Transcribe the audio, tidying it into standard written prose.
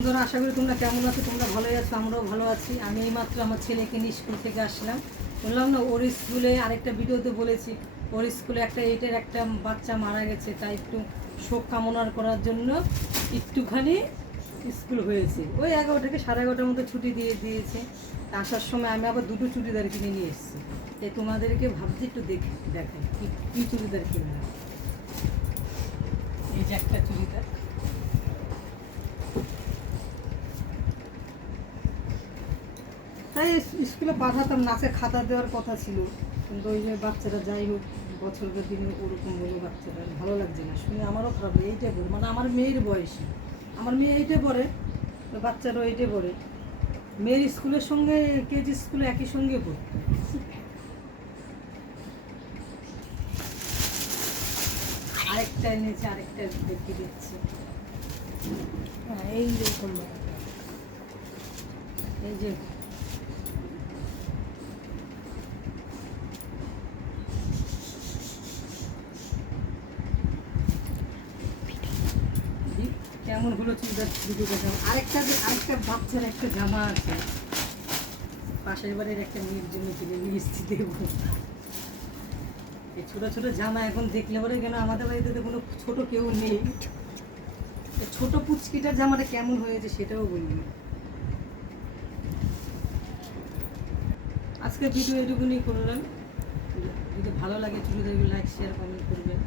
বন্ধুরা, আশা করি তোমরা কেমন আছো? তোমরা ভালোই আছো, আমরাও ভালো আছি। আমি এইমাত্র আমার ছেলেকে নিয়ে স্কুল থেকে আসলাম। বললাম না, ওর স্কুলে আরেকটা ভিডিওতে বলেছি, ওর স্কুলে একটা এইটের একটা বাচ্চা মারা গেছে, তাই একটু শোক কামনা করার জন্য একটুখানি স্কুল হয়েছে। ওই 11 থেকে 11:30 মতো ছুটি দিয়েছে। আসার সময় আমি আবার দুটো চুড়িদার কিনে নিয়ে এসেছি। তাই তোমাদেরকে ভাবছি একটু দেখাই কী চুড়িদার কিনলাম। এই যে একটা চুড়িদার, তাই স্কুলে পাঠাতাম, নাচে খাতা দেওয়ার কথা ছিল, কিন্তু ওই যে বাচ্চারা যাই হোক বছরের দিনে ওরকম হলো, বাচ্চারা ভালো লাগছে না শুনে আমারও খারাপ। এইটা পড়ে মানে আমার মেয়ের বয়সী, আমার মেয়ে এইটে পড়ে, বাচ্চারাও এইটে পড়ে। মেয়ের স্কুলের সঙ্গে কেজি স্কুলে একই সঙ্গে পড়তো। আরেকটা এনেছে, আরেকটা দেখে দিচ্ছে। হ্যাঁ, এই রকম এই যে কেমন হলো চুড়িদার দুটো জামা। আরেকটা বাচ্চার একটা জামা আছে, পাশের বাড়ির একটা মেয়ের জন্য কিনে নিয়ে এসেছি, দেবো। এই ছোটো ছোটো জামা এখন দেখলে পরে, কেন আমাদের বাড়িতে তো কোনো ছোট কেউ নেই, ছোট পুচকিটার জামাটা কেমন হয়েছে সেটাও বলবি। আজকে ভিডিও এটুকুনি করলাম। যদি ভালো লাগে চুড়িদারগুলো লাইক শেয়ার কমেন্ট করবেন।